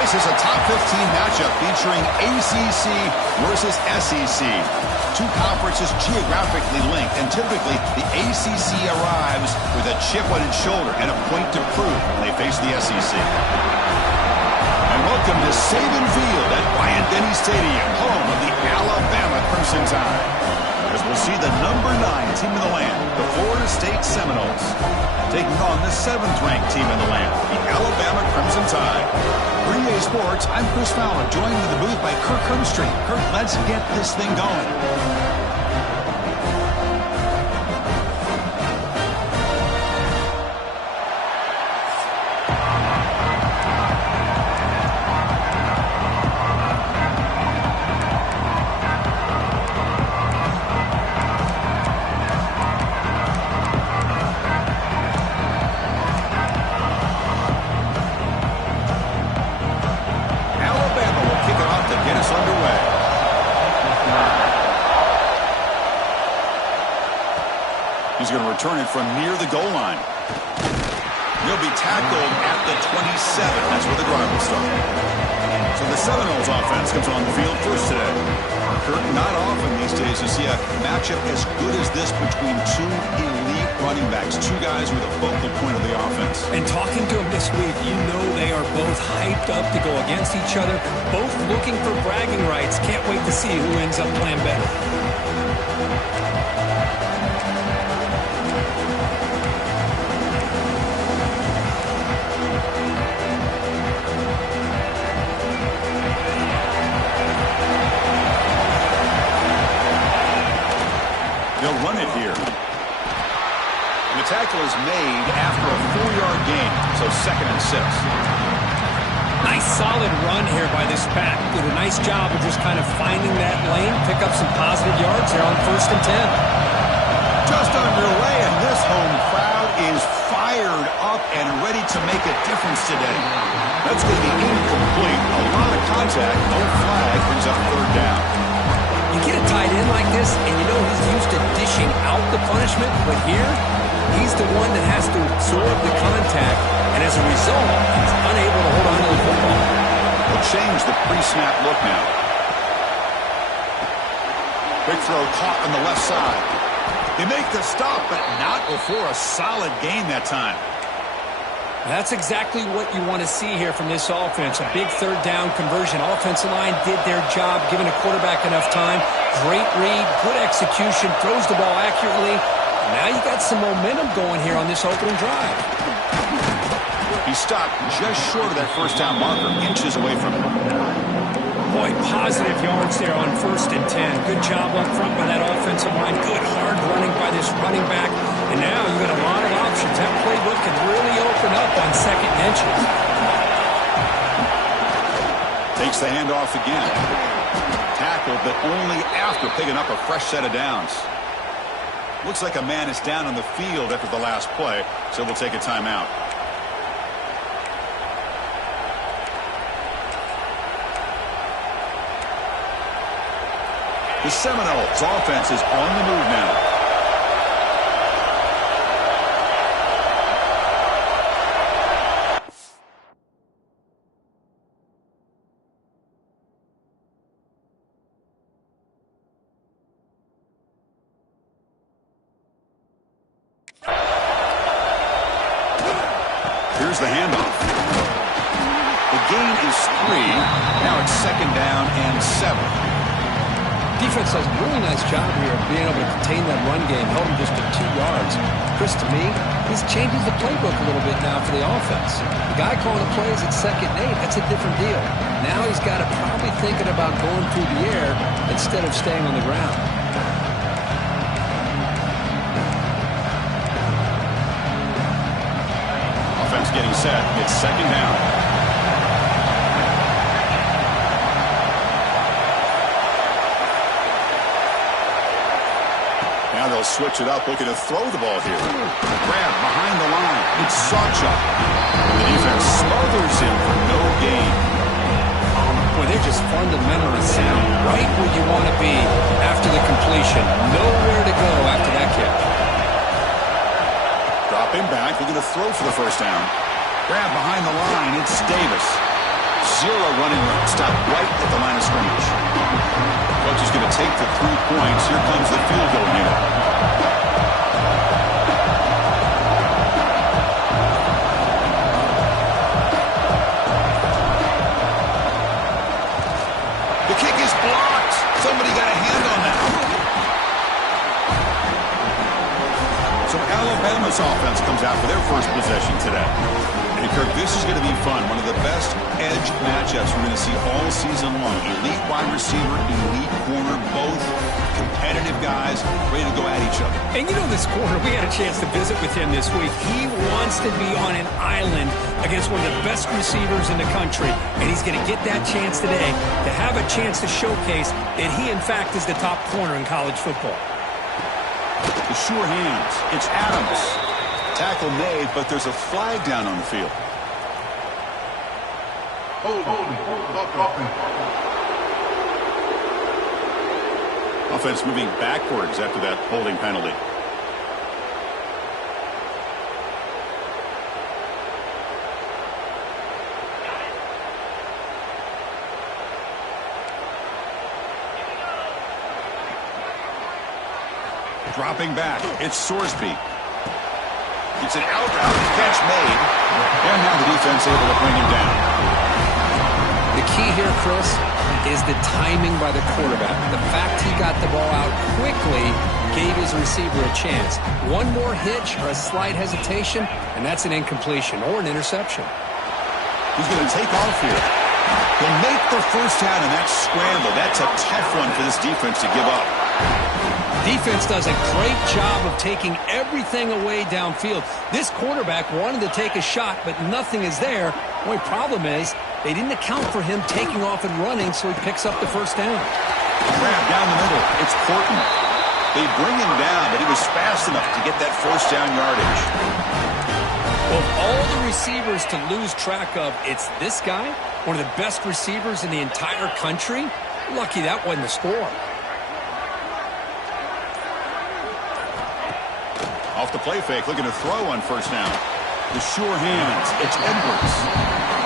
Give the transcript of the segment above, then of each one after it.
This is a top 15 matchup featuring ACC versus SEC. Two conferences geographically linked, and typically the ACC arrives with a chip on its shoulder and a point to prove when they face the SEC. And welcome to Saban Field at Bryant-Denny Stadium, home of the Alabama Crimson Tide. As we'll see the number 9 team in the land, the Florida State Seminoles, taking on the 7th-ranked team in the land, the Alabama Crimson Tide. For EA Sports, I'm Chris Fowler, joined in the booth by Kirk Hermstreet. Kirk, let's get this thing going. He's going to return it from near the goal line. He'll be tackled at the 27. That's where the drive will start. So the Seminoles offense comes on the field first today. Kirk, not often these days you see a matchup as good as this between two elite running backs, two guys with a focal point of the offense. And talking to them this week, you know they are both hyped up to go against each other, both looking for bragging rights. Can't wait to see who ends up playing better. They'll run it here. And the tackle is made after a 4-yard gain, so 2nd and 6. Nice solid run here by this back. Did a nice job of just kind of finding that lane, pick up some positive yards there on 1st and 10. Just underway, and this home crowd is fired up and ready to make a difference today. That's going to be incomplete. A lot of contact, no flag, brings up 3rd down. You get a tight end like this, and you know he's used to dishing out the punishment, but here, he's the one that has to absorb the contact, and as a result, he's unable to hold on to the football. We'll change the pre-snap look now. Big throw caught on the left side. They make the stop, but not before a solid gain that time. That's exactly what you want to see here from this offense. A big 3rd down conversion. Offensive line did their job, giving a quarterback enough time. Great read, good execution, throws the ball accurately. Now you got some momentum going here on this opening drive. He stopped just short of that 1st down marker, inches away from it. Boy, positive yards there on 1st and 10. Good job up front by that offensive line. Good hard running by this running back. And now you've got a lot of options. That playbook can really open up on 2nd and inches. Takes the handoff again. Tackled, but only after picking up a fresh set of downs. Looks like a man is down on the field after the last play, so we'll take a timeout. The Seminoles offense is on the move now. Here's the handoff. The gain is 3. Now it's 2nd down and 7. Defense does a really nice job here of being able to contain that run game, held him just to 2 yards. Chris, to me, this changes the playbook a little bit now for the offense. The guy calling the plays at 2nd and 8, that's a different deal. Now he's got to probably thinking about going through the air instead of staying on the ground. Offense getting set. It's 2nd down. Now they'll switch it up, looking to throw the ball here. Grab behind the line. It's Sawchuk. The defense smothers him for no gain. Boy, they're just fundamentally sound. Right where you want to be after the completion. Nowhere to go after that catch. Drop him back. Looking to throw for the 1st down. Grab behind the line. It's Davis. Zero running room. Stop right at the line of scrimmage. Coach is going to take the 3 points. Here comes the field goal unit. The kick is blocked. Somebody got a hand on that. So Alabama's offense comes out for their first possession today. And Kirk, this is going to be fun. One of the best edge matchups we're going to see all season long. Elite wide receiver, elite corner, both competitive guys ready to go at each other. And you know this corner, we had a chance to visit with him this week. He wants to be on an island against one of the best receivers in the country. And he's going to get that chance today to have a chance to showcase that he, in fact, is the top corner in college football. The sure hands. It's Adams. Tackle made, but there's a flag down on the field. Offense moving backwards after that holding penalty. Dropping back, it's Sorsby. It's an out catch made, and now the defense able to bring him down. The key here, Chris, is the timing by the quarterback. The fact he got the ball out quickly gave his receiver a chance. One more hitch or a slight hesitation, and that's an incompletion or an interception. He's going to take off here. He'll make the first down, and that scramble. That's a tough one for this defense to give up. Defense does a great job of taking everything away downfield. This quarterback wanted to take a shot, but nothing is there. The only problem is they didn't account for him taking off and running, so he picks up the first down. Grab down the middle. It's Porton. They bring him down, but he was fast enough to get that first down yardage. Of all the receivers to lose track of, it's this guy, one of the best receivers in the entire country. Lucky that wasn't the score. Off the play fake, looking to throw on first down. The sure hands, it's Edwards.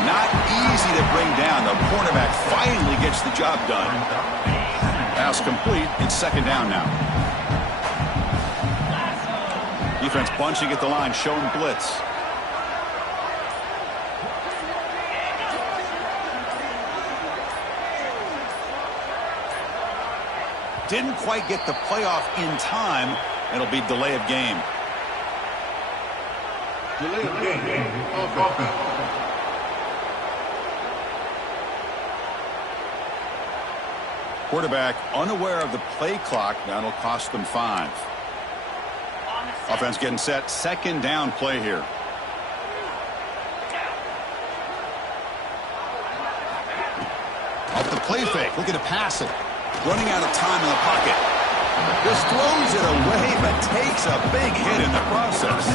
Not easy to bring down. The cornerback finally gets the job done. Pass complete, it's second down now. Defense bunching at the line, showing blitz. Didn't quite get the playoff in time. It'll be delay of game. Delay of game. Quarterback unaware of the play clock. That'll cost them 5. Offense getting set. Second down play here. Off the play fake. Looking to pass it. Running out of time in the pocket. Just throws it away, but takes a big hit in the process.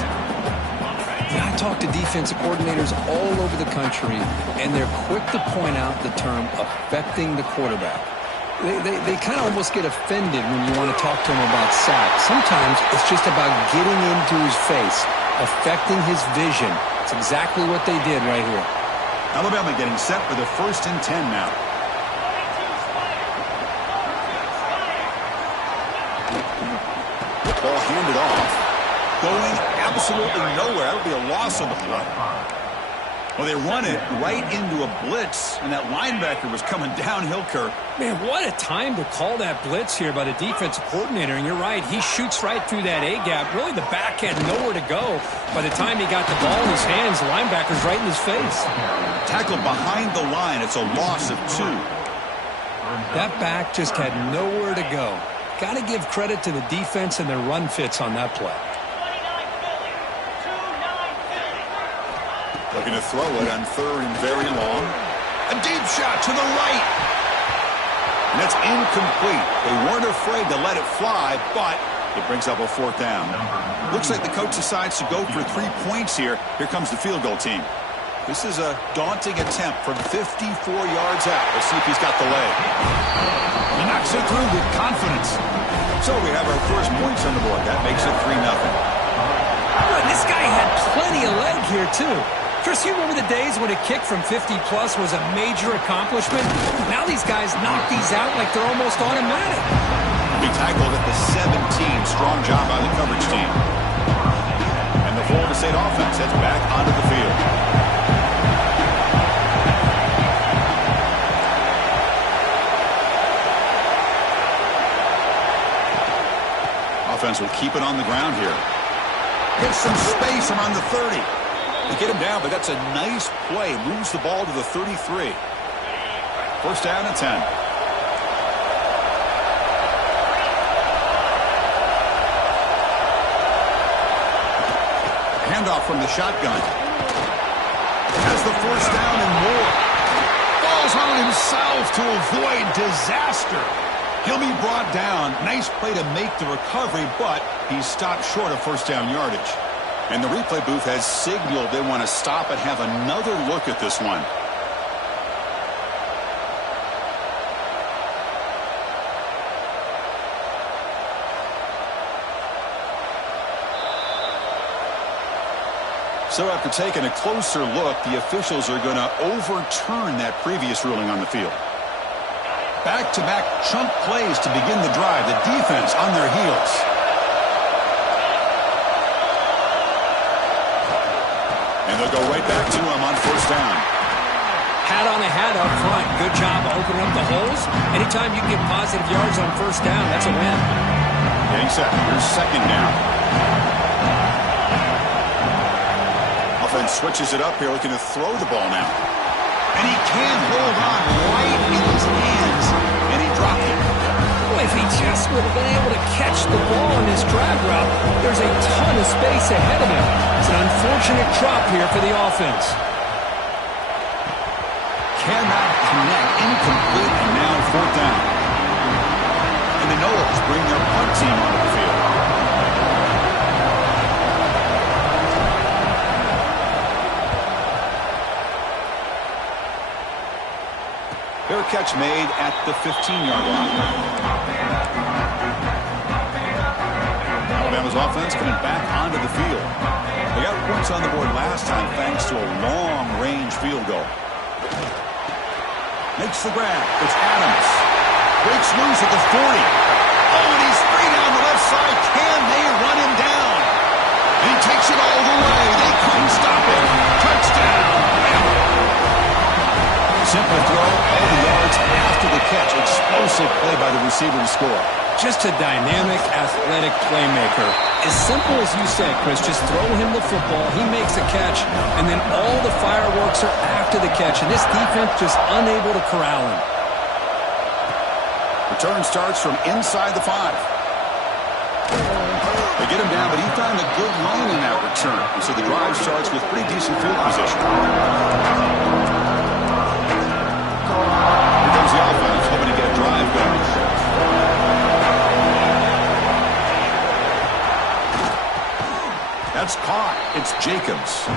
I talk to defensive coordinators all over the country, and they're quick to point out the term affecting the quarterback. They kind of almost get offended when you want to talk to them about sacks. Sometimes it's just about getting into his face, affecting his vision. It's exactly what they did right here. Alabama getting set for the 1st and 10 now. Ball handed off. Going absolutely nowhere. That'll be a loss on the play. Well, they run it right into a blitz, and that linebacker was coming downhill, Kirk. Man, what a time to call that blitz here by the defensive coordinator. And you're right, he shoots right through that A-gap. Really, the back had nowhere to go. By the time he got the ball in his hands, the linebacker's right in his face. Tackled behind the line. It's a loss of 2. That back just had nowhere to go. Got to give credit to the defense and their run fits on that play. Looking to throw it on 3rd and very long. A deep shot to the right. And that's incomplete. They weren't afraid to let it fly, but it brings up a 4th down. Looks like the coach decides to go for 3 points here. Here comes the field goal team. This is a daunting attempt from 54 yards out. We'll see if he's got the leg. He knocks it through with confidence. So we have our first points on the board. That makes it 3-0. This guy had plenty of leg here, too. Chris, you remember the days when a kick from 50-plus was a major accomplishment? Now these guys knock these out like they're almost automatic. He tackled at the 17. Strong job by the coverage team. And the Florida State offense heads back onto the field. Offense will keep it on the ground here. Gets some space around the 30. They get him down, but that's a nice play. Moves the ball to the 33. First down and 10. Handoff from the shotgun. Has the first down and more. Falls on himself to avoid disaster. He'll be brought down. Nice play to make the recovery, but he's stopped short of first down yardage. And the replay booth has signaled they want to stop and have another look at this one. So after taking a closer look, the officials are going to overturn that previous ruling on the field. Back-to-back chunk plays to begin the drive. The defense on their heels. And they'll go right back to him on first down. Hat on a hat up front. Good job opening up the holes. Anytime you can get positive yards on first down, that's a win. Getting set. Here's second down. Offense switches it up here, looking to throw the ball now. And he can't hold on right in his hands. And he dropped it. Boy, if he just would have been able to catch the ball in his drag route, there's a ton of space ahead of him. It's an unfortunate drop here for the offense. Cannot connect. Incomplete, and now fourth down. And the Noles bring their punt team onto the field. Fair catch made at the 15-yard line. Alabama's offense coming back onto the field. They got points on the board last time thanks to a long-range field goal. Makes the grab. It's Adams. Breaks loose at the 40. Oh, and he's free down the left side. Can they run him down? And he takes it all the way. They couldn't stop him. Touchdown. Simple throw, all the yards after the catch. Explosive play by the receiver to score. Just a dynamic, athletic playmaker. As simple as you said, Chris, just throw him the football, he makes a catch, and then all the fireworks are after the catch. And this defense just unable to corral him. Return starts from inside the 5. They get him down, but he found a good line in that return. And so the drive starts with pretty decent field position. Here comes the offense, hoping to get a drive going. That's caught. It's Jacobs.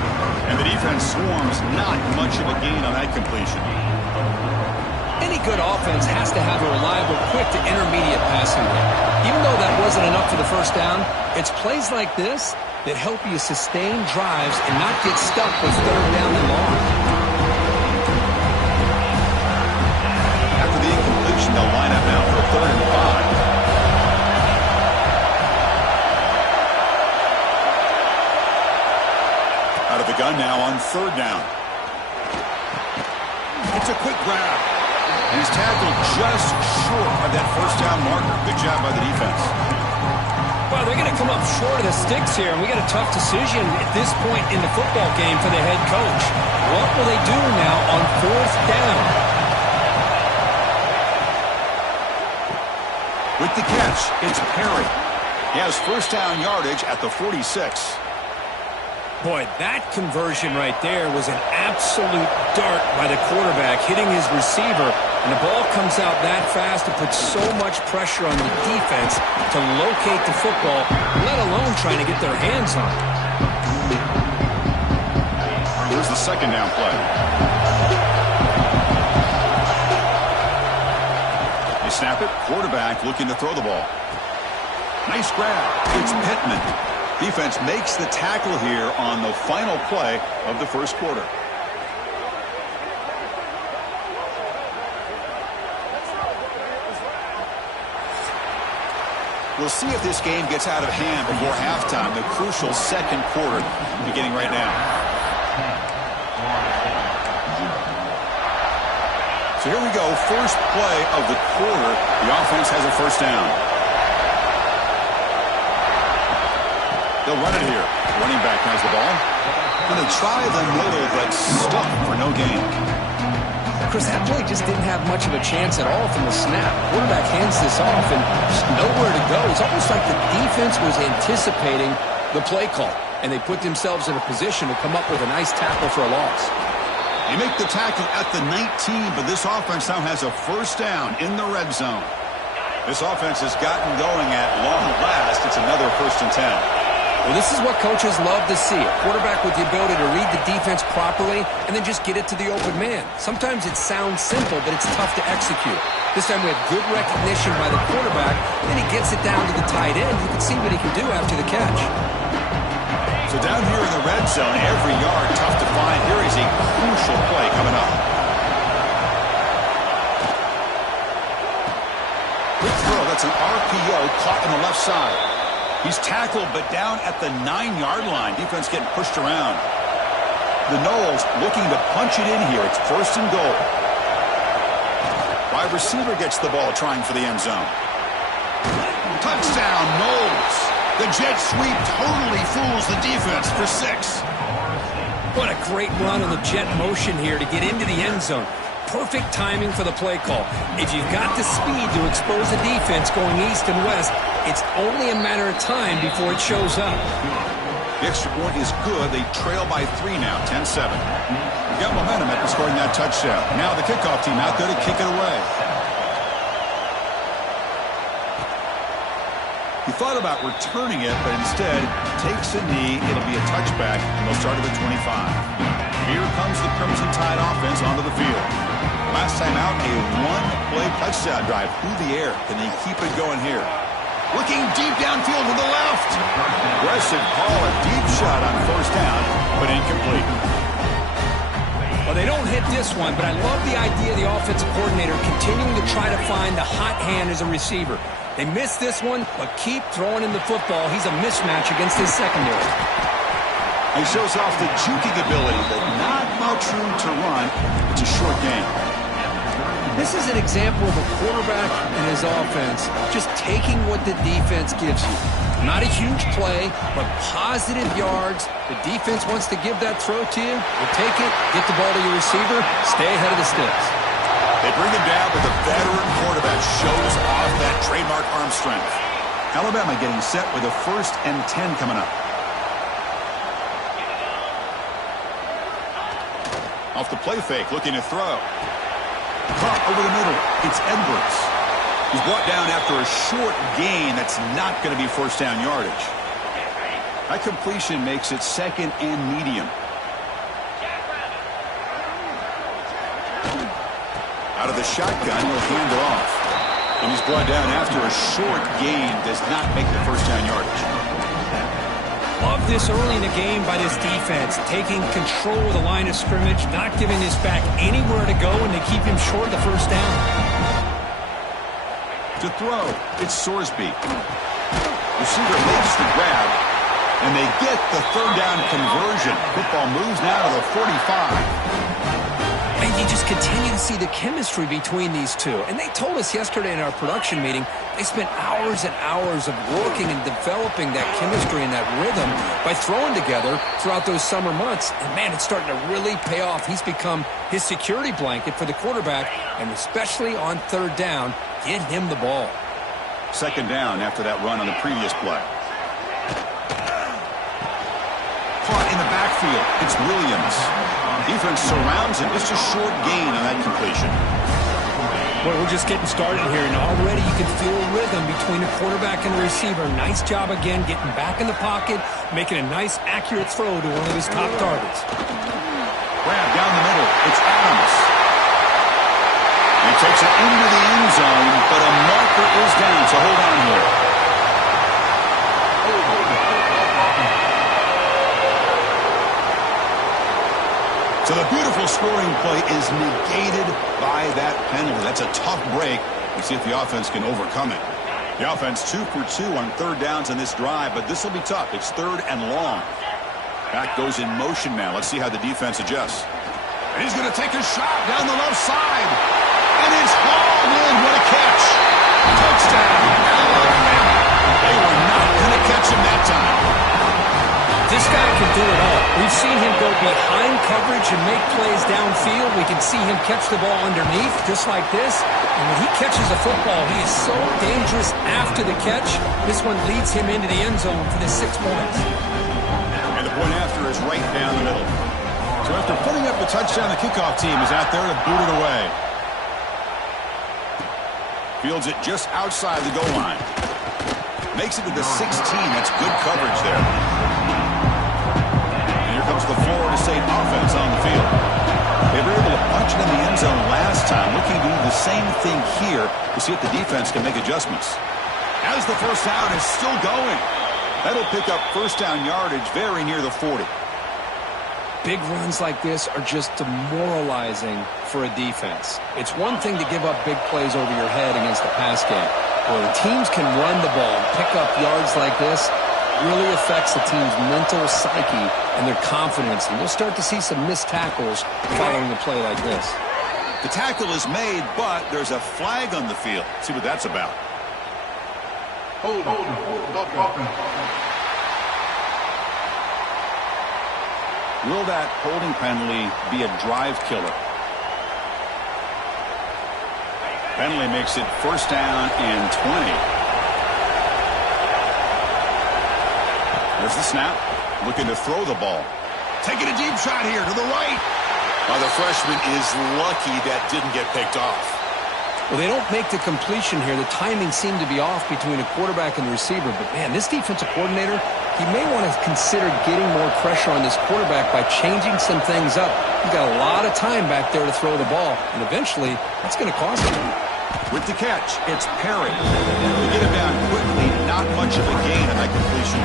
And the defense swarms. Not much of a gain on that completion. Any good offense has to have a reliable, quick to intermediate passing game. Even though that wasn't enough for the first down, it's plays like this that help you sustain drives and not get stuck with third down and long. After the incompletion, they'll line up now for a 3rd and 5. Out of the gun now on 3rd down. It's a quick grab. And he's tackled just short of that first down marker. Good job by the defense. Well, they're going to come up short of the sticks here, and we got a tough decision at this point in the football game for the head coach. What will they do now on 4th down? With the catch, it's Perry. He has first down yardage at the 46. Boy, that conversion right there was an absolute dart by the quarterback, hitting his receiver, and the ball comes out that fast to put so much pressure on the defense to locate the football, let alone trying to get their hands on it. Here's the 2nd down play. They snap it, quarterback looking to throw the ball. Nice grab. It's Pittman. Defense makes the tackle here on the final play of the first quarter. We'll see if this game gets out of hand before halftime. The crucial second quarter beginning right now. So here we go. First play of the quarter. The offense has a first down. They'll run it here. Running back has the ball. Going to try the middle, but stuck for no gain. Chris, that play just didn't have much of a chance at all from the snap. Quarterback hands this off and just nowhere to go. It's almost like the defense was anticipating the play call, and they put themselves in a position to come up with a nice tackle for a loss. They make the tackle at the 19, but this offense now has a first down in the red zone. This offense has gotten going at long last. It's another 1st and 10. Well, this is what coaches love to see. A quarterback with the ability to read the defense properly and then just get it to the open man. Sometimes it sounds simple, but it's tough to execute. This time we have good recognition by the quarterback, and then he gets it down to the tight end. You can see what he can do after the catch. So down here in the red zone, every yard tough to find. Here is a crucial play coming up. Quick throw. That's an RPO caught on the left side. He's tackled, but down at the 9-yard line. Defense getting pushed around. The Noles looking to punch it in here. It's 1st and goal. Wide receiver gets the ball, trying for the end zone. Touchdown, Noles. The jet sweep totally fools the defense for 6. What a great run on the jet motion here to get into the end zone. Perfect timing for the play call. If you've got the speed to expose the defense going east and west, it's only a matter of time before it shows up. The extra point is good. They trail by 3 now, 10-7. We've got momentum after scoring that touchdown. Now the kickoff team out there to kick it away. He thought about returning it, but instead takes a knee. It'll be a touchback, and they'll start at the 25. Here comes the Crimson Tide offense onto the field. Last time out, a one-play touchdown drive through the air. Can they keep it going here? Looking deep downfield to the left. Aggressive call, a deep shot on 1st down, but incomplete. Well, they don't hit this one, but I love the idea of the offensive coordinator continuing to try to find the hot hand as a receiver. They missed this one, but keep throwing him the football. He's a mismatch against his secondary. He shows off the juking ability, but not much room to run. It's a short game. This is an example of a quarterback and his offense just taking what the defense gives you. Not a huge play, but positive yards. The defense wants to give that throw to you. You take it, get the ball to your receiver, stay ahead of the sticks. They bring him down with a veteran quarterback. Shows off that trademark arm strength. Alabama getting set with a 1st and 10 coming up. Off the play fake, looking to throw. Caught over the middle. It's Edwards. He's brought down after a short gain that's not going to be 1st down yardage. That completion makes it 2nd and medium. Out of the shotgun, he'll hand it off. And he's brought down after a short gain. Does not make the 1st down yardage. Love this early in the game by this defense, taking control of the line of scrimmage, not giving this back anywhere to go, and they keep him short of the 1st down. To throw, it's Sorsby. Receiver makes the grab, and they get the 3rd down conversion. Football moves now to the 45. And you just continue to see the chemistry between these two. And they told us yesterday in our production meeting, they spent hours and hours of working and developing that chemistry and that rhythm by throwing together throughout those summer months. And, man, it's starting to really pay off. He's become his security blanket for the quarterback, and especially on 3rd down, get him the ball. 2nd down after that run on the previous play. Caught in the backfield. It's Williams. Defense surrounds him. It's a short gain on that completion. Well, we're just getting started here, and already you can feel a rhythm between the quarterback and the receiver. Nice job again getting back in the pocket, making a nice, accurate throw to one of his top targets. Grab down the middle. It's Adams. He takes it into the end zone, but a marker is down, so hold on here. So the beautiful scoring play is negated by that penalty. That's a tough break. We'll see if the offense can overcome it. The offense 2 for 2 on third downs in this drive, but this will be tough. It's third and long. Back goes in motion now. Let's see how the defense adjusts. And he's going to take a shot down the left side. And it's hauled in. What a catch. Touchdown, Alabama. They were not going to catch him that time. This guy can do it all. We've seen him go behind coverage and make plays downfield. We can see him catch the ball underneath, just like this. And when he catches a football, he is so dangerous after the catch. This one leads him into the end zone for the 6 points. And the point after is right down the middle. So after putting up the touchdown, the kickoff team is out there to boot it away. Fields it just outside the goal line. Makes it to the 16. That's good coverage there. Comes the Florida State offense on the field. They were able to punch it in the end zone last time. Looking to do the same thing here to see if the defense can make adjustments. As the first down is still going. That'll pick up first down yardage very near the 40. Big runs like this are just demoralizing for a defense. It's one thing to give up big plays over your head against the pass game. When teams can run the ball and pick up yards like this, really affects the team's mental psyche and their confidence. And you'll start to see some missed tackles following a play like this. The tackle is made, but there's a flag on the field. Let's see what that's about. Hold. Will that holding penalty be a drive killer? Penalty makes it first down and 20. There's the snap. Looking to throw the ball. Taking a deep shot here to the right. The freshman is lucky that didn't get picked off. Well, they don't make the completion here. The timing seemed to be off between a quarterback and the receiver. But, man, this defensive coordinator, he may want to consider getting more pressure on this quarterback by changing some things up. He's got a lot of time back there to throw the ball. And eventually, that's going to cost him. With the catch, it's Perry. They get him down quickly. Not much of a gain on that completion.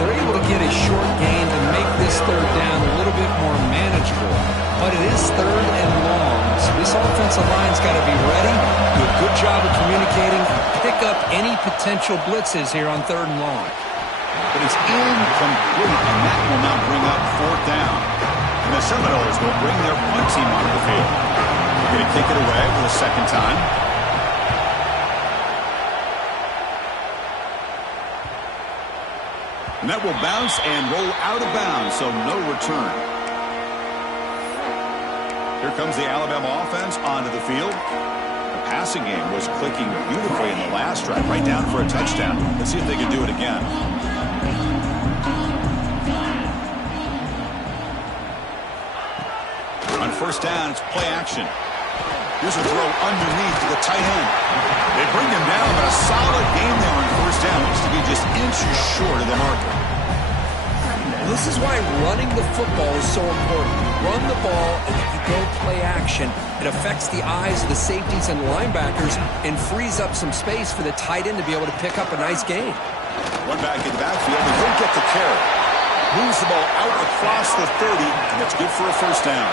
They're able to get a short gain to make this third down a little bit more manageable. But it is third and long, so this offensive line's got to be ready, do a good job of communicating, pick up any potential blitzes here on third and long. But it's incomplete, and that will now bring up fourth down. And the Seminoles will bring their punt team onto the field. They're going to kick it away for the second time. And that will bounce and roll out of bounds, so no return. Here comes the Alabama offense onto the field. The passing game was clicking beautifully in the last drive, right down for a touchdown. Let's see if they can do it again. On first down, it's play action. Here's a throw underneath to the tight end. They bring him down, but a solid game there on first down. Looks to be just inches short of the marker. This is why running the football is so important. You run the ball, and if you don't play action, it affects the eyes of the safeties and linebackers and frees up some space for the tight end to be able to pick up a nice gain. One back in the backfield, and he'll get the carry. Moves the ball out across the 30, and that's good for a first down.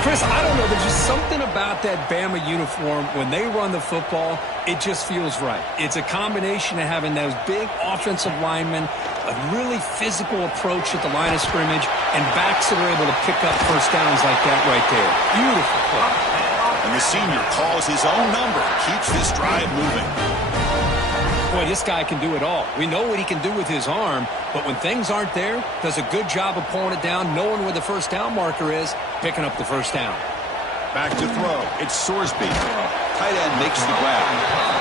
Chris, I don't know. There's just something about that Bama uniform. When they run the football, it just feels right. It's a combination of having those big offensive linemen, a really physical approach at the line of scrimmage, and backs that are able to pick up first downs like that right there. Beautiful play. And the senior calls his own number, keeps this drive moving. Boy, this guy can do it all. We know what he can do with his arm, but when things aren't there, does a good job of pulling it down, knowing where the first down marker is, picking up the first down. Back to throw. It's Sorsby. Tight end makes the grab.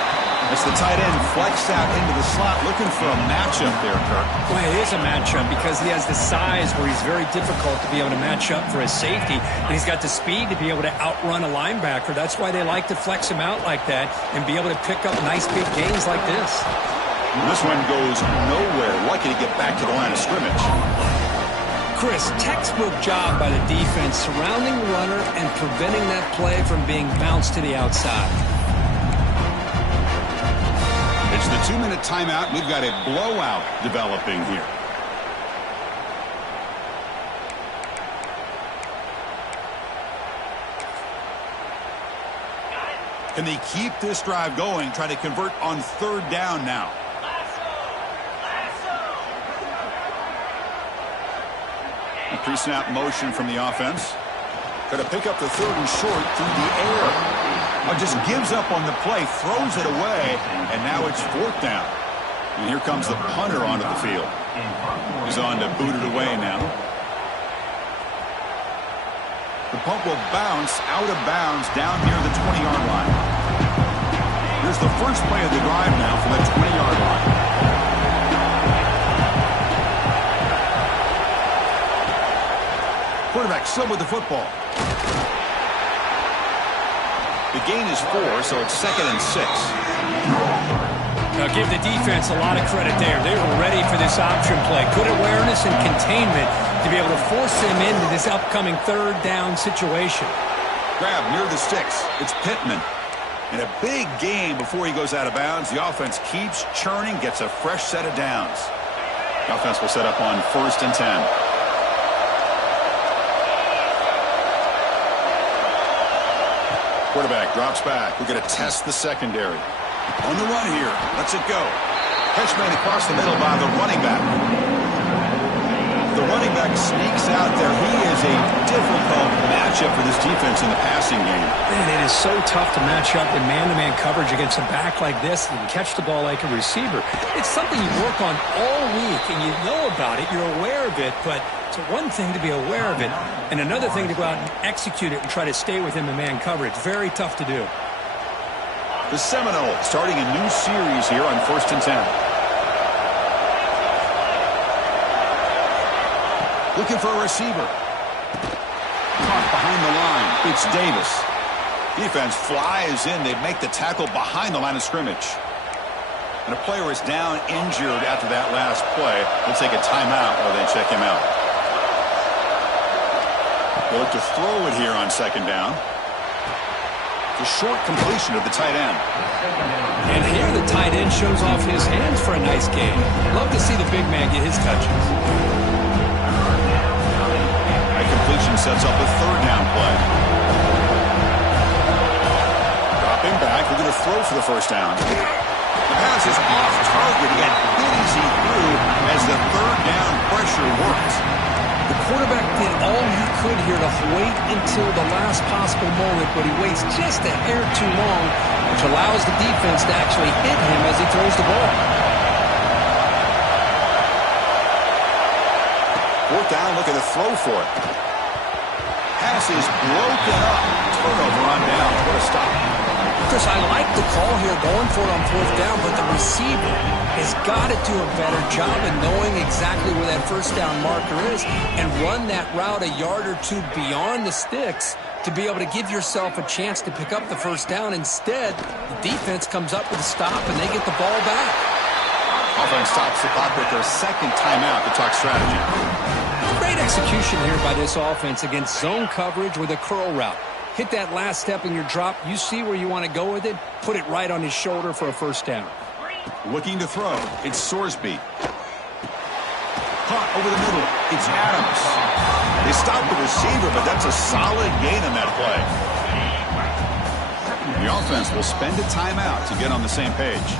As the tight end flexed out into the slot, looking for a matchup there, Kirk. Well, it is a matchup because he has the size where he's very difficult to be able to match up for his safety. And he's got the speed to be able to outrun a linebacker. That's why they like to flex him out like that and be able to pick up nice big gains like this. And this one goes nowhere. Lucky to get back to the line of scrimmage. Chris, textbook job by the defense surrounding the runner and preventing that play from being bounced to the outside. It's the 2-minute timeout. We've got a blowout developing here. Can they keep this drive going, trying to convert on third down now? A pre-snap motion from the offense. Going to pick up the third and short through the air. Just gives up on the play, throws it away, and now it's fourth down. And here comes the punter onto the field. He's on to boot it away now. The punt will bounce out of bounds down near the 20-yard line. Here's the first play of the drive now from the 20-yard line. Quarterback still with the football. The gain is 4, so it's 2nd and 6. Now give the defense a lot of credit there. They were ready for this option play. Good awareness and containment to be able to force them into this upcoming third down situation. Grab near the sticks. It's Pittman. And a big gain before he goes out of bounds. The offense keeps churning, gets a fresh set of downs. The offense will set up on 1st and 10. Quarterback drops back. We're going to test the secondary. On the run here. Lets it go. Catch made across the middle by the running back. The running back sneaks out there. He is a difficult matchup for this defense in the passing game. Man, it is so tough to match up in man-to-man coverage against a back like this and catch the ball like a receiver. It's something you work on all week, and you know about it. You're aware of it, but it's one thing to be aware of it, and another thing to go out and execute it and try to stay with him in man coverage. Very tough to do. The Seminoles starting a new series here on 1st and 10. Looking for a receiver. Caught behind the line. It's Davis. Defense flies in. They make the tackle behind the line of scrimmage. And a player is down injured after that last play. They'll take a timeout while they check him out. They look to throw it here on 2nd down. The short completion of the tight end. And here the tight end shows off his hands for a nice game. Love to see the big man get his touches. Completion sets up a 3rd down play. Dropping back. We're going to throw for the 1st down. The pass is off target. He got hit as he threw as the 3rd down pressure worked. The quarterback did all he could here to wait until the last possible moment, but he waits just a hair too long, which allows the defense to actually hit him as he throws the ball. 4th down, looking to throw for it. Pass is broken up. Turnover on down. What a stop. Chris, I like the call here going for it on 4th down, but the receiver has got to do a better job of knowing exactly where that 1st down marker is and run that route a yard or two beyond the sticks to be able to give yourself a chance to pick up the 1st down. Instead, the defense comes up with a stop and they get the ball back. Offense stops the clock with their 2nd timeout to talk strategy. Great execution here by this offense against zone coverage with a curl route. Hit that last step in your drop. You see where you want to go with it. Put it right on his shoulder for a 1st down. Looking to throw. It's Sorsby. Caught over the middle. It's Adams. They stop the receiver, but that's a solid gain on that play. The offense will spend a timeout to get on the same page.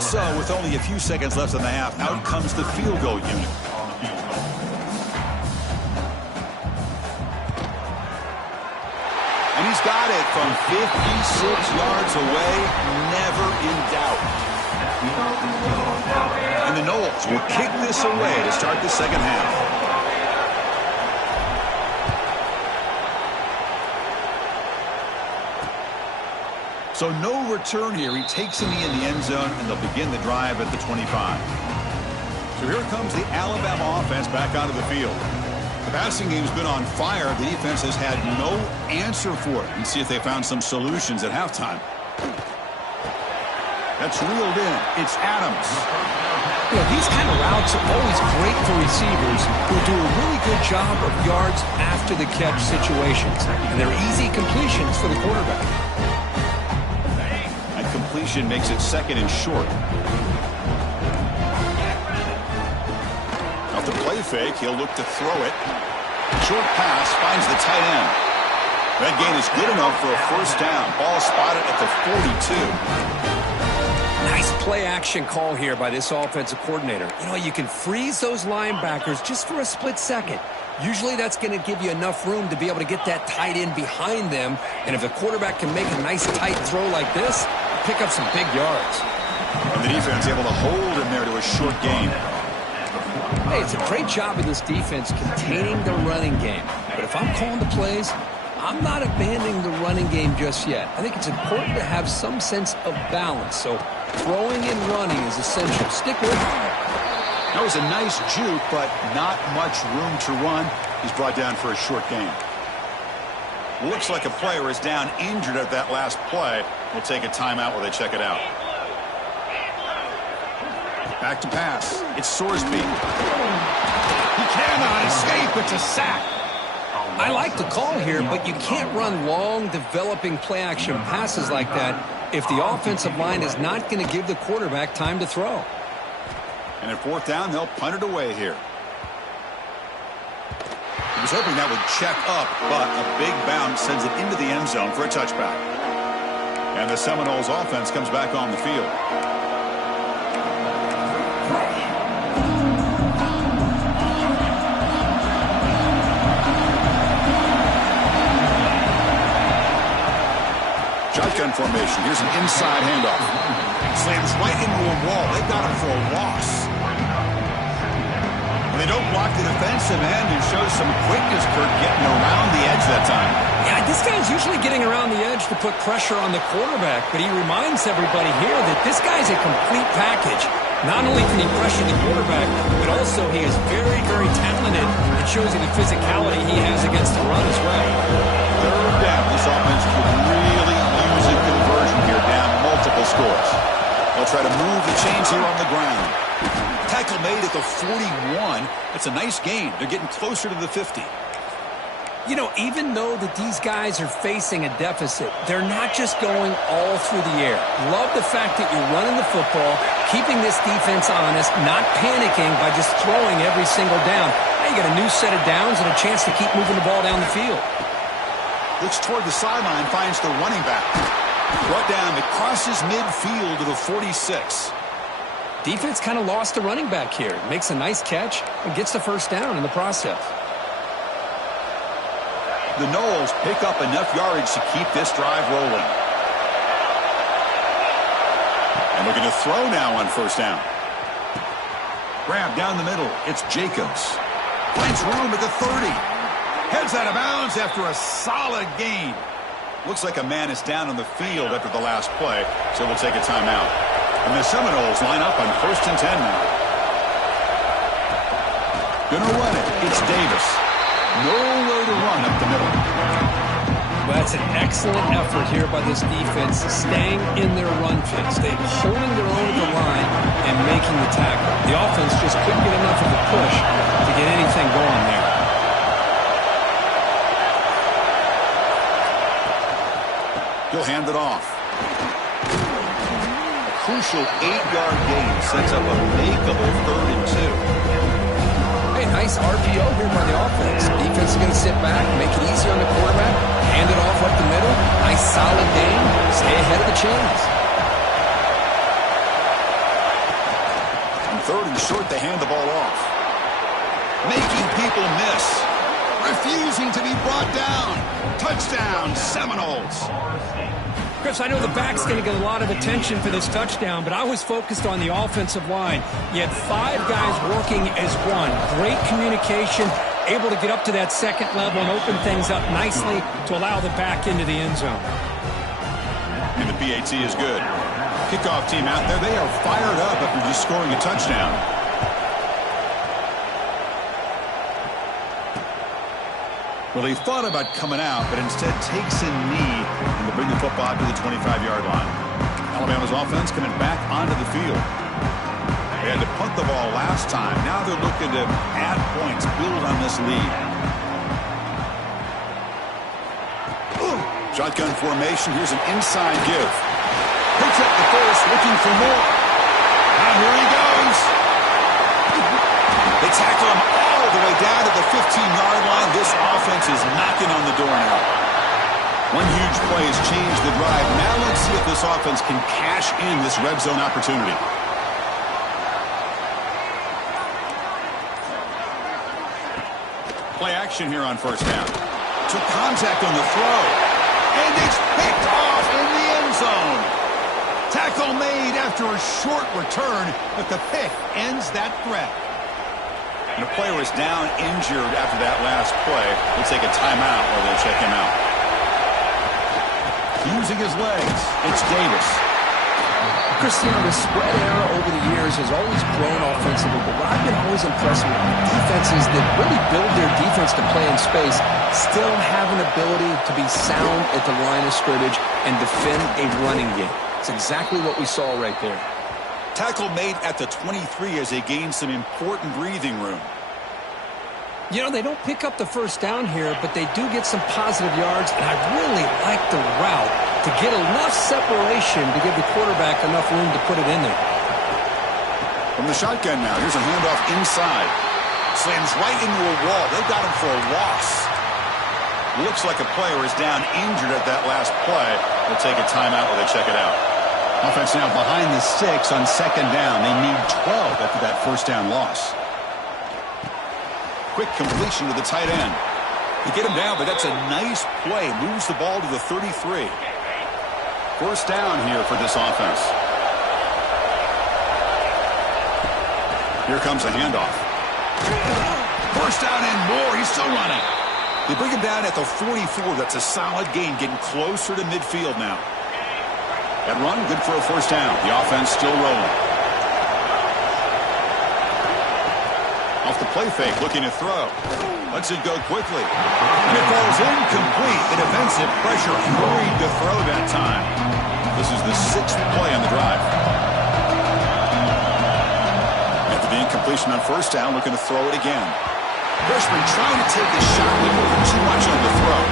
So, with only a few seconds left in the half, out comes the field goal unit. And he's got it from 56 yards away, never in doubt. And the Noles will kick this away to start the 2nd half. So no return here. He takes him in the end zone, and they'll begin the drive at the 25. So here comes the Alabama offense back onto the field. The passing game's been on fire. The defense has had no answer for it. And see if they found some solutions at halftime. That's reeled in. It's Adams. You know, these kind of routes are always great for receivers who do a really good job of yards after the catch situations. And they're easy completions for the quarterback. Completion makes it 2nd and short. Off the play fake, he'll look to throw it. Short pass finds the tight end. That gain is good enough for a first down. Ball spotted at the 42. Nice play action call here by this offensive coordinator. You know, you can freeze those linebackers just for a split second. Usually that's going to give you enough room to be able to get that tight end behind them. And if the quarterback can make a nice tight throw like this, pick up some big yards. And the defense able to hold him there to a short gain. Hey, it's a great job of this defense containing the running game. But if I'm calling the plays, I'm not abandoning the running game just yet. I think it's important to have some sense of balance. So throwing and running is essential. Stick with it. That was a nice juke, but not much room to run. He's brought down for a short gain. Looks like a player is down injured at that last play. We'll take a timeout while they check it out. Back to pass. It's Sorsby. He cannot escape. It's a sack. I like the call here, but you can't run long, developing play-action passes like that if the offensive line is not going to give the quarterback time to throw. And at fourth down, they'll punt it away here. He was hoping that would check up, but a big bounce sends it into the end zone for a touchback. And the Seminoles offense comes back on the field. Shotgun formation. Here's an inside handoff. Slams right into a wall. They got him for a loss. They don't block the defensive end and show some quickness, Kurt, getting around the edge that time. Yeah, this guy's usually getting around the edge to put pressure on the quarterback, but he reminds everybody here that this guy's a complete package. Not only can he pressure the quarterback, but also he is very, very talented. It shows you the physicality he has against the run as well. Third down. This offense could really use a conversion here, down multiple scores. They'll try to move the chains here on the ground. Tackle made at the 41. It's a nice gain. They're getting closer to the 50. You know, even though that these guys are facing a deficit, they're not just going all through the air. Love the fact that you're running the football, keeping this defense honest, not panicking by just throwing every single down. Now you got a new set of downs and a chance to keep moving the ball down the field. Looks toward the sideline, finds the running back. Brought down, it crosses midfield to the 46. Defense kind of lost the running back here. Makes a nice catch and gets the first down in the process. The Noles pick up enough yardage to keep this drive rolling. And looking to throw now on first down. Grab down the middle. It's Jacobs. Finds room at the 30. Heads out of bounds after a solid gain. Looks like a man is down on the field after the last play, so we'll take a timeout. And the Seminoles line up on 1st and 10 now. Gonna run it. It's Davis. Nowhere to run up the middle. Well, that's an excellent effort here by this defense, staying in their run fits. They're holding their own at the line and making the tackle. The offense just couldn't get enough of a push to get anything going there. He'll hand it off. A crucial 8-yard gain sets up a makeable 3rd and 2. Hey, nice RPO here by the offense. Defense is going to sit back, make it easy on the quarterback, hand it off up the middle. Nice solid gain. Stay ahead of the chains. On 3rd and short, they hand the ball off. Making people miss. Refusing to be brought down. Touchdown, Seminoles. Chris, I know the back's going to get a lot of attention for this touchdown, but I was focused on the offensive line. You had 5 guys working as one. Great communication, able to get up to that second level and open things up nicely to allow the back into the end zone. And the PAT is good. Kickoff team out there, they are fired up after just scoring a touchdown. Well, he thought about coming out, but instead takes a knee and will bring the football to the 25-yard line. Alabama's offense coming back onto the field. They had to punt the ball last time. Now they're looking to add points, build on this lead. Shotgun formation. Here's an inside give. Picks up the first, looking for more. And here he goes. They tackle him all the way down to the 15-yard line. This offense is knocking on the door now. One huge play has changed the drive. Now let's see if this offense can cash in this red zone opportunity. Play action here on first down. Took contact on the throw. And it's picked off in the end zone. Tackle made after a short return, but the pick ends that threat. And the player is down injured after that last play. We'll take a timeout or they'll check him out. Using his legs, it's Davis. Christian, the spread era over the years has always grown offensively, but what I've been always impressed with defenses that really build their defense to play in space still have an ability to be sound at the line of scrimmage and defend a running game. It's exactly what we saw right there. Tackle made at the 23 as they gain some important breathing room. You know, they don't pick up the first down here, but they do get some positive yards, and I really like the route to get enough separation to give the quarterback enough room to put it in there. From the shotgun now, here's a handoff inside. Slams right into a wall. They got him for a loss. Looks like a player is down injured at that last play. They'll take a timeout while they check it out. Offense now behind the 6 on second down. They need 12 after that first down loss. Quick completion to the tight end. They get him down, but that's a nice play. Moves the ball to the 33. First down here for this offense. Here comes a handoff. First down and more. He's still running. They bring him down at the 44. That's a solid gain, getting closer to midfield now. That run, good for a first down. The offense still rolling. Off the play fake, looking to throw. Lets it go quickly. And it falls incomplete. The defensive pressure hurried to throw that time. This is the 6th play on the drive. After the incompletion on first down, looking to throw it again. Freshman trying to take a shot, but too much on the throw.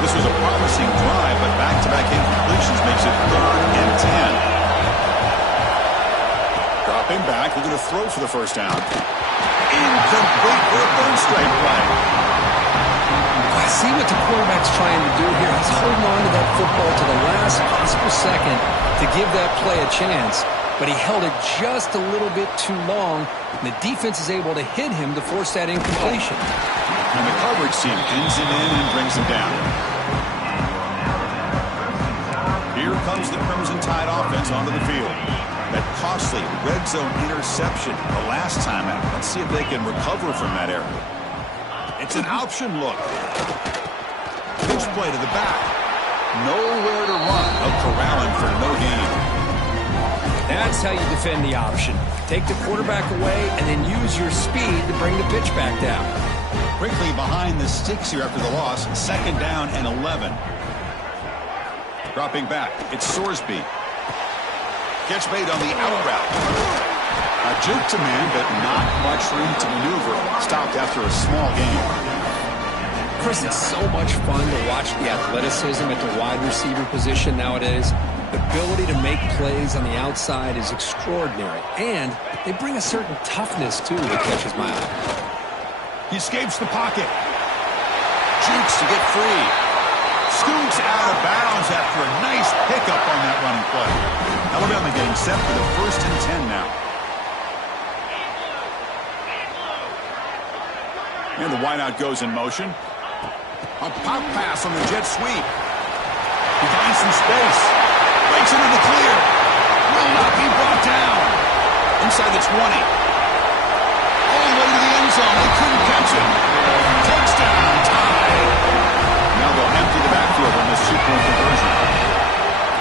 This was a promising drive, but back-to-back incompletions makes it 3rd and 10. Dropping back, looking to throw for the first down. Incomplete for a 3rd straight play. I see what the quarterback's trying to do here. He's holding on to that football to the last possible second to give that play a chance. But he held it just a little bit too long, and the defense is able to hit him to force that incompletion. And the coverage team pins him in and brings him down. Here comes the Crimson Tide offense onto the field. That costly red zone interception the last time out. Let's see if they can recover from that error. It's an option look. Pitch play to the back. Nowhere to run. A corralling for no gain. That's how you defend the option. Take the quarterback away and then use your speed to bring the pitch back down. Quickly behind the sticks here after the loss. Second down and 11. Dropping back. It's Sorsby. Catch made on the out route. A juke to man, but not much room to maneuver. Stopped after a small gain. Chris, it's so much fun to watch the athleticism at the wide receiver position nowadays. The ability to make plays on the outside is extraordinary, and they bring a certain toughness, too, that catches my eye. He escapes the pocket. Jukes to get free. Scoots out of bounds after a nice pickup on that running play. Alabama getting set for the 1st and 10 now. And the wideout goes in motion. A pop pass on the jet sweep. He finds some space. Breaks into the clear. Will not be brought down. Inside the 20. All the way to the end zone. They couldn't catch him. Touchdown. Tie. Now they'll empty the backfield on this 2-point conversion.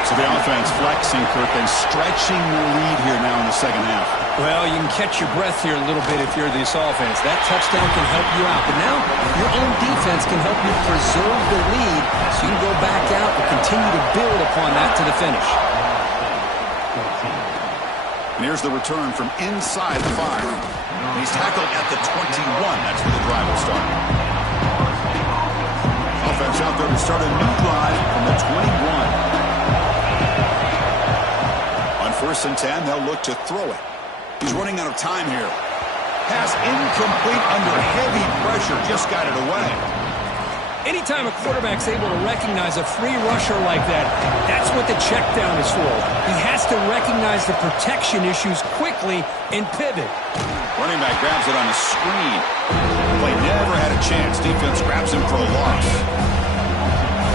So the offense flexing, Kirk, and stretching the lead here now in the second half. Well, you can catch your breath here a little bit if you're this offense. That touchdown can help you out. But now your own defense can help you preserve the lead so you can go back out and continue to build upon that to the finish. And here's the return from inside the 5. He's tackled at the 21. That's where the drive will start. Offense out there to start a new drive from the 21. On 1st and 10, they'll look to throw it. He's running out of time here. Pass incomplete under heavy pressure. Just got it away. Anytime a quarterback's able to recognize a free rusher like that, that's what the check down is for. He has to recognize the protection issues quickly and pivot. Running back grabs it on the screen. Play never had a chance. Defense grabs him for a loss.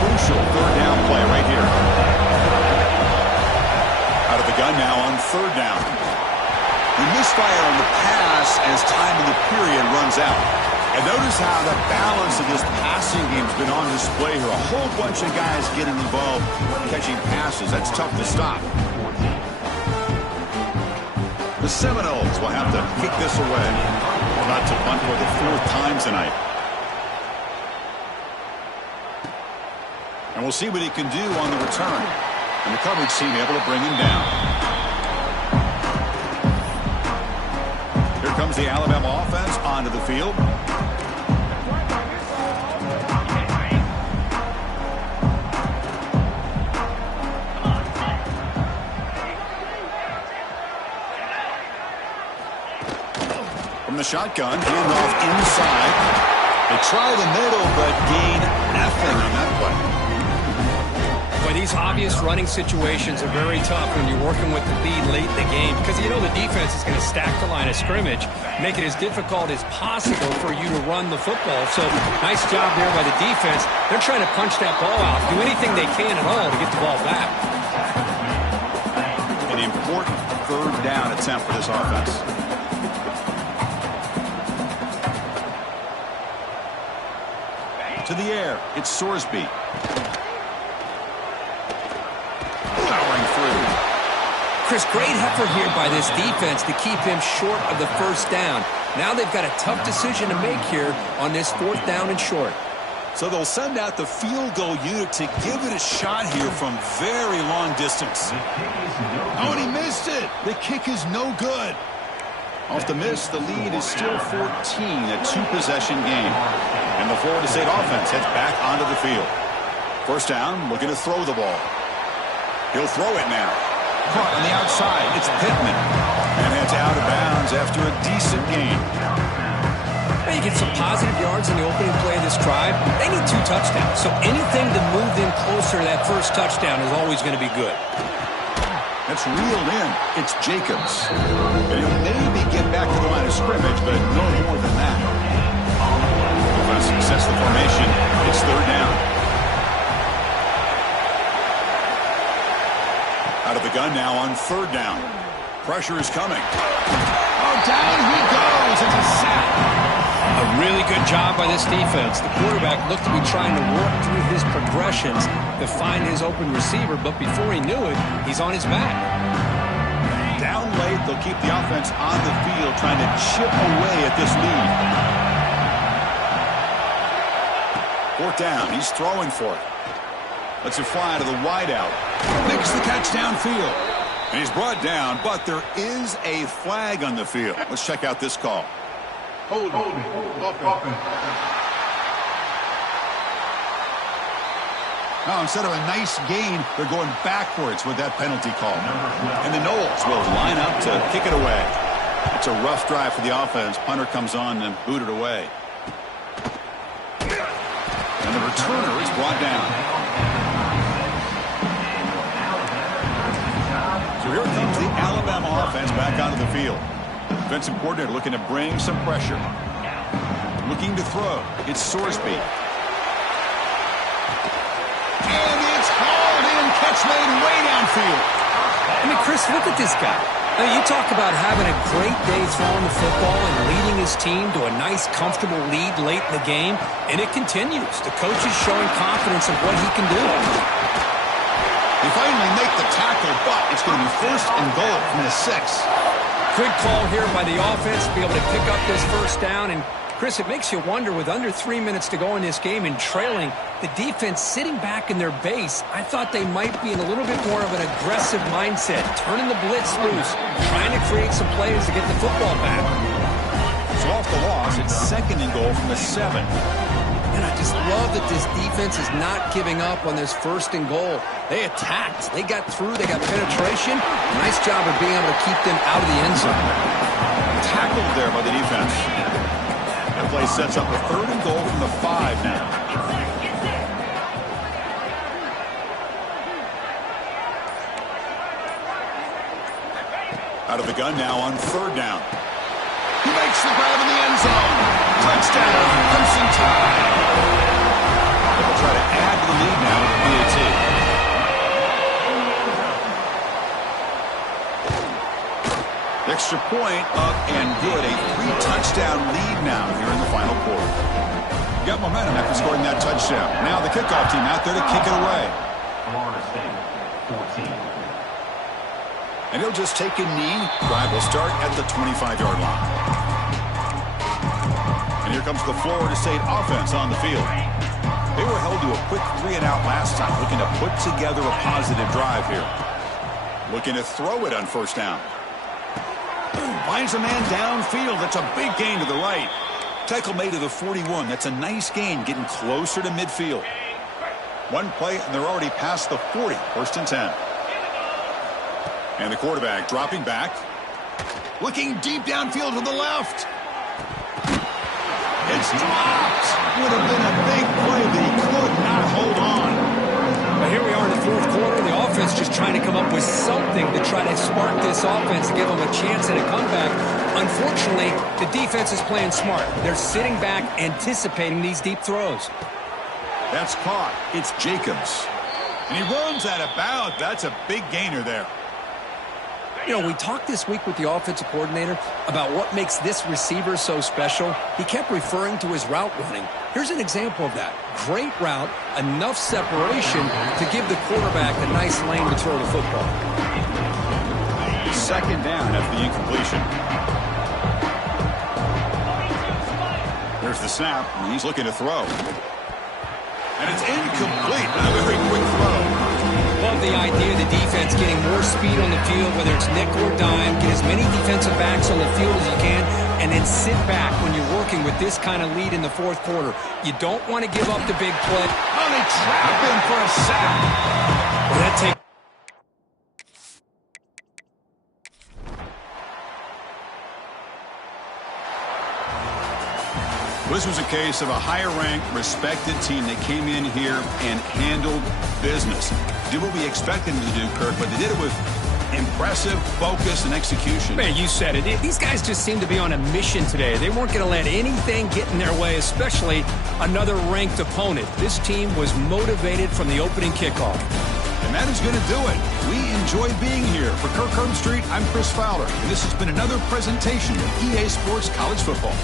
Crucial third down play right here. Out of the gun now on third down. He misfire on the pass as time in the period runs out. And notice how the balance of this passing game has been on display here. A whole bunch of guys getting involved catching passes. That's tough to stop. The Seminoles will have to kick this away. Not to punt for the fourth time tonight. And we'll see what he can do on the return. And the coverage team able to bring him down. Here comes the Alabama offense onto the field. From the shotgun, handoff inside. They try the middle, but gain nothing on that play. Boy, these obvious running situations are very tough when you're working with the lead late in the game because you know the defense is going to stack the line of scrimmage, make it as difficult as possible for you to run the football. So nice job there by the defense. They're trying to punch that ball out, do anything they can at all to get the ball back. An important third down attempt for this offense. To the air, it's Sorsby. Powering through. Chris, great effort here by this defense to keep him short of the first down. Now they've got a tough decision to make here on this fourth down and short. So they'll send out the field goal unit to give it a shot here from very long distance. Oh, and he missed it. The kick is no good. Off the miss, the lead is still 14, a two-possession game. And the Florida State offense heads back onto the field. First down, looking to throw the ball. He'll throw it now. Caught on the outside. It's Pittman. And heads out of bounds after a decent gain. You get some positive yards in the opening play of this drive. They need 2 touchdowns, so anything to move them closer to that first touchdown is always going to be good. That's reeled in. It's Jacobs. And he'll maybe get back to the line of scrimmage, but no more than that. Defense sets the formation. It's third down. Out of the gun now on third down. Pressure is coming. Oh, down he goes. It's a sack. A really good job by this defense. The quarterback looked to be trying to work through his progressions to find his open receiver, but before he knew it, he's on his back. Down late, they'll keep the offense on the field trying to chip away at this lead. Fourth down, he's throwing for it. Lets it fly to the wideout. Makes the catch downfield. And he's brought down, but there is a flag on the field. Let's check out this call. Hold it. Now, instead of a nice gain, they're going backwards with that penalty call. And the Noles will line up to kick it away. It's a rough drive for the offense. Punter comes on and booted away. And the returner is brought down. So here comes the Alabama offense back onto the field. Defensive coordinator looking to bring some pressure. Looking to throw. It's Sorsby. And it's hauled in. Catch made way downfield. I mean, Chris, look at this guy. I mean, you talk about having a great day throwing the football and leading his team to a nice, comfortable lead late in the game, and it continues. The coach is showing confidence of what he can do. They finally make the tackle, but it's going to be first and goal from the 6. Good call here by the offense to be able to pick up this first down. And, Chris, it makes you wonder, with under 3 minutes to go in this game and trailing, the defense sitting back in their base, I thought they might be in a little bit more of an aggressive mindset, turning the blitz loose, trying to create some plays to get the football back. So off the loss, it's second and goal from the 7. And I just love that this defense is not giving up on this first and goal. They attacked. They got through. They got penetration. Nice job of being able to keep them out of the end zone. Tackle tackled there by the defense. That play sets up a 3rd and goal from the 5 now. Out of the gun now on 3rd down. He makes the grab in the end zone. Touchdown, Crimson Tide. They will try to add to the lead now with the PAT. Extra point up and good. A 3-touchdown lead now here in the final quarter. Got momentum after scoring that touchdown. Now the kickoff team out there to kick it away. Florida State, 14. And he'll just take a knee. Drive will start at the 25-yard line. And here comes the Florida State offense on the field. They were held to a quick 3-and-out last time, looking to put together a positive drive here. Looking to throw it on 1st down. Finds a man downfield. That's a big gain to the right. Tackle made to the 41. That's a nice gain, getting closer to midfield. One play, and they're already past the 40. 1st and 10. And the quarterback dropping back. Looking deep downfield to the left. It's dropped. Would have been a big play, but he could not hold on. But here we are in the 4th quarter. The offense just trying to come up with something to try to spark this offense to give them a chance at a comeback. Unfortunately, the defense is playing smart. They're sitting back, anticipating these deep throws. That's caught. It's Jacobs. And he runs out of bounds. That's a big gainer there. You know, we talked this week with the offensive coordinator about what makes this receiver so special. He kept referring to his route running. Here's an example of that. Great route, enough separation to give the quarterback a nice lane to throw the football. 2nd down after the incompletion. There's the snap, and he's looking to throw. And it's incomplete. A very quick throw. Love the idea of the defense getting more speed on the field, whether it's nickel or dime. Get as many defensive backs on the field as you can, and then sit back when you're working with this kind of lead in the 4th quarter. You don't want to give up the big play. Oh, they trap him for a sack. Well, that takes... This was a case of a higher-ranked, respected team that came in here and handled business. Did what we expected them to do, Kirk, but they did it with impressive focus and execution. Man, you said it. These guys just seem to be on a mission today. They weren't going to let anything get in their way, especially another ranked opponent. This team was motivated from the opening kickoff. And that is going to do it. We enjoy being here. For Kirk Street, I'm Chris Fowler, and this has been another presentation of EA Sports College Football.